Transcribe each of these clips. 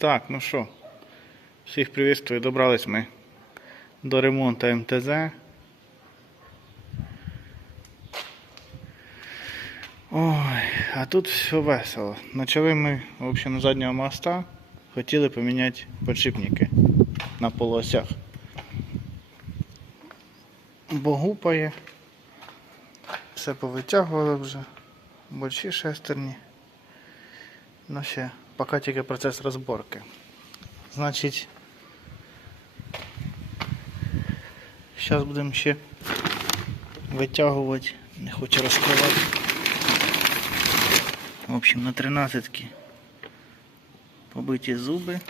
Так, ну що, всіх привітствую, добрались ми до ремонту МТЗ. Ой, а тут все весело. Почали ми, в общем, з заднього моста, хотіли поміняти подшипники на полосях. Бо гупає. Все повитягували вже. Больші шестерні. Ну ще, поки тільки процес розборки. Значить, зараз будемо ще витягувати, не хочу розкривати. В общем, на 13 побиті зуби.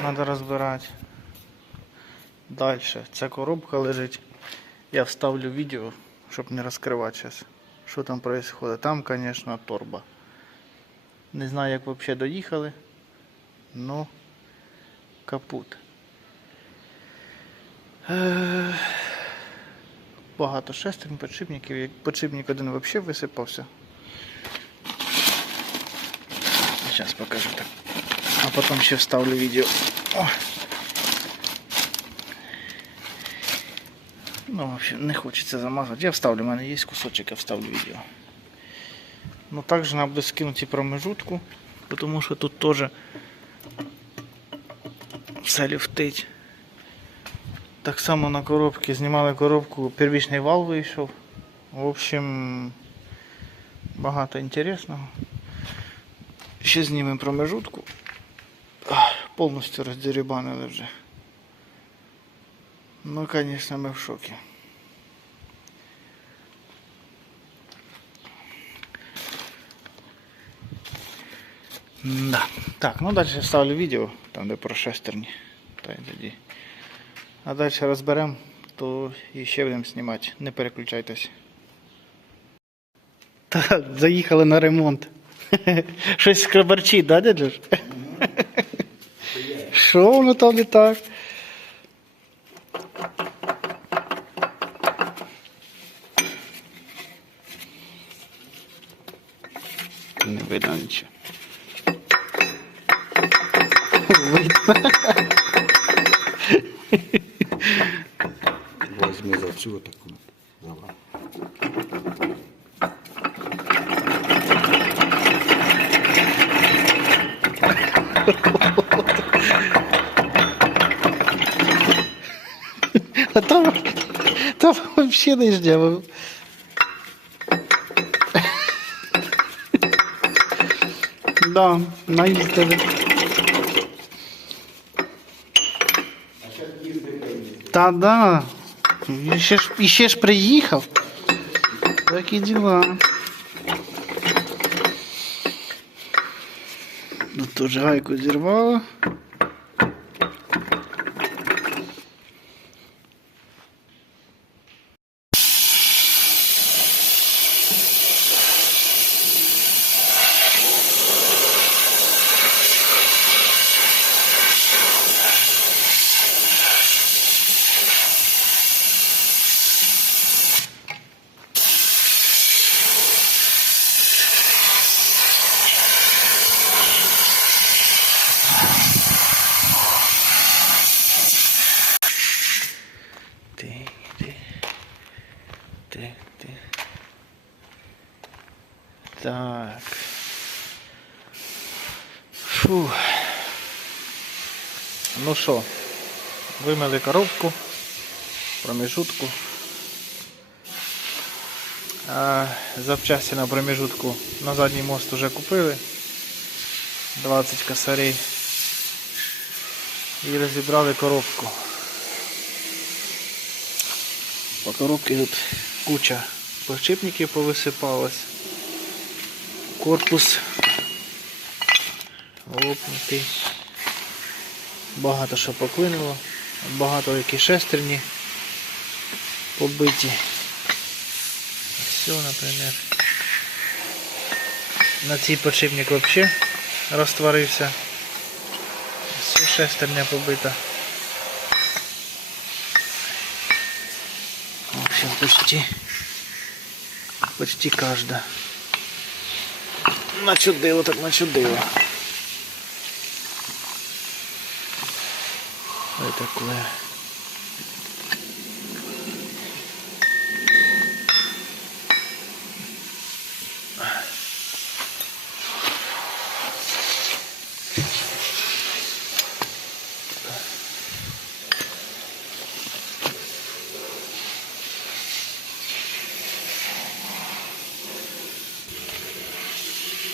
Треба розбирати. Далі. Ця коробка лежить. Я вставлю відео, щоб не розкривати зараз. Що там відбувається. Там, звісно, торба. Не знаю, як взагалі доїхали. Ну, капут. Е, Багато шестерень, подшипників. Як Подшипник один взагалі висипався. Зараз покажу так. А потім ще вставлю відео. Ну, в общем, не хочеться замазати. Я вставлю, у мене є кусочок, я вставлю відео. Ну, також треба буде скинути і промежутку, тому що тут теж все. Так само на коробці знімали коробку, первічний вал вийшов. В общем, багато інтересного. Ще знімемо промежутку. Повністю роздерибанили вже. Ну, звісно, ми в шокі. Да. Так, ну далі ставлю відео, там де про шестерні. Та й тоді. А далі розберемо, то і ще будемо знімати. Не переключайтесь. Так, заїхали на ремонт. Щось скребарчить, да, дядя? ж? Що воно там не так? Не видно нічого. Видно. Возьми за цю таку. Давай. А там, там вообще ждемо. Да, наїздили. Та да. Ще ж, ще ж приїхав. Такі діла. Тут ж гайку зірвало. Так. Фу. Ну що, вимили коробку, промежутку. А, запчасті на промежутку на задній мост вже купили. 20 косарей. І розібрали коробку. По коробці тут куча подшипників повисипалась. Корпус лопнутий. Багато що поклинило. Багато які шестерні побиті. Все, наприклад. На цій подшипник взагалі розтворився. Все шестерня побита. В общем, почти, почти каждая. На начудило, так на чудило. Ой, таке.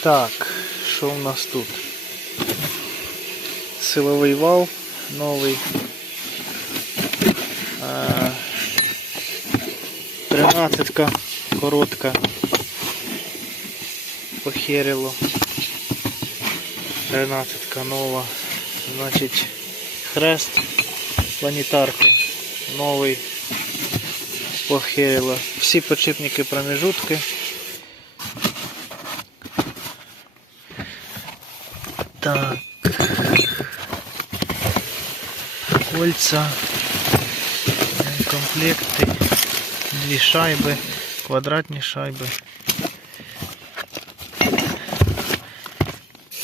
Так, що у нас тут? Силовий вал новий. Е, Тринадцятка коротка. Похерило. Тринадцятка нова. Значить, хрест планетарки новий. Похерило. Всі подшипники промежутки. Так. Кольца. Комплекти. Дві шайби. Квадратні шайби.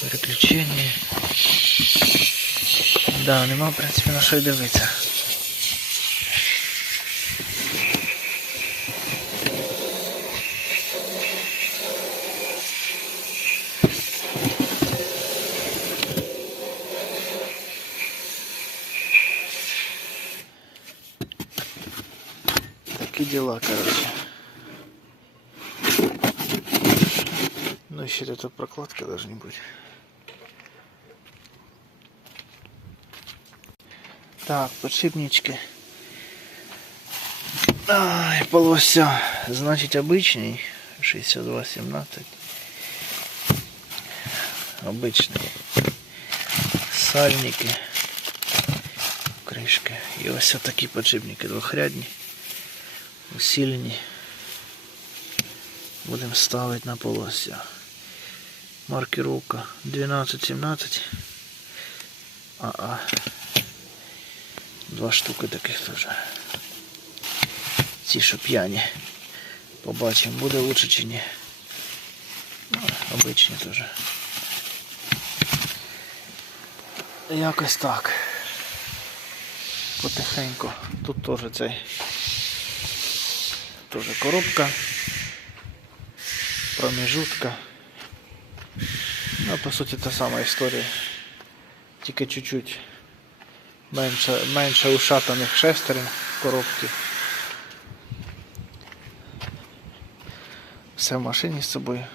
Переключення. Да, нема, в принципі, на що й дивитися. дела, короче. Ну, еще эта прокладка должна быть. Так, подшипнички. Ай, полося. Значить, обичний. 6217. Обичний. Сальники. Кришки. І ось такі подшипники двохрядні. Усилені. Будемо ставити на полосся. Маркировка 12-17. АА. Два штуки таких теж. Ці, що п'яні. Побачимо, буде лучше чи ні. Ну, обичні теж. Якось так. Потихеньку. Тут теж цей. Теж коробка. Промежутка. Ну, по суті, та сама історія. Тільки чуть-чуть менше, менше ушатаних шестерень в коробці. Все в машині з собою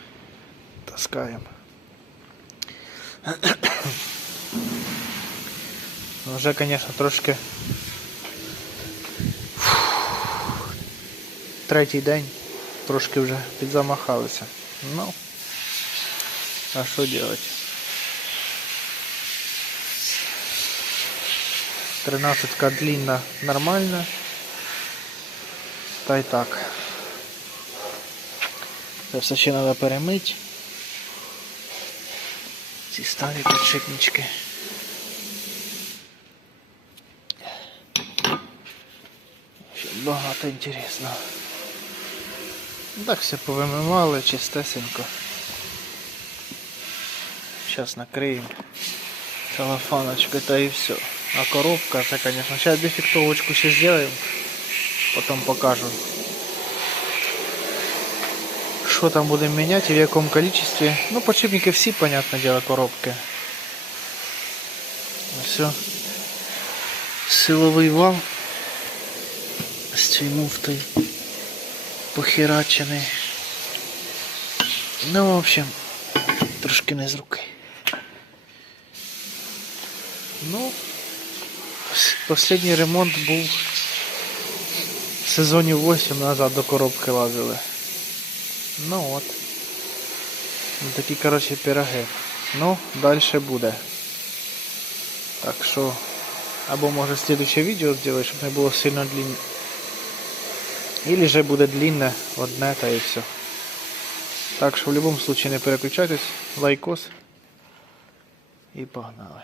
таскаємо. Ну, Вже, звісно, трошки третій день трошки вже підзамахалися. Ну, а що робити? 13 длинна нормально. Та й так. Це все ще треба перемити. Ці старі підшипнички. Ще багато інтересного. Так все повимивали чистесенько. Сейчас накрием целлофаночкой, то и все. А коробка, это, конечно, сейчас дефектовочку сейчас сделаем, потом покажу. Что там будем менять и в каком количестве. Ну, подшипники все, понятное дело, коробки. Все. Силовий вал з цією муфтою похерачений. Ну, в общем, трошки не з руки. Ну, последній ремонт був в сезоні 8 назад до коробки лазили. Ну от. Ну, такі, коротше, пироги. Ну, далі буде. Так що, або може слідуюче відео зробити, щоб не було сильно длинне. Или же буде длинне одне та і все. Так що в будь-якому не переключайтесь, лайкос і погнали.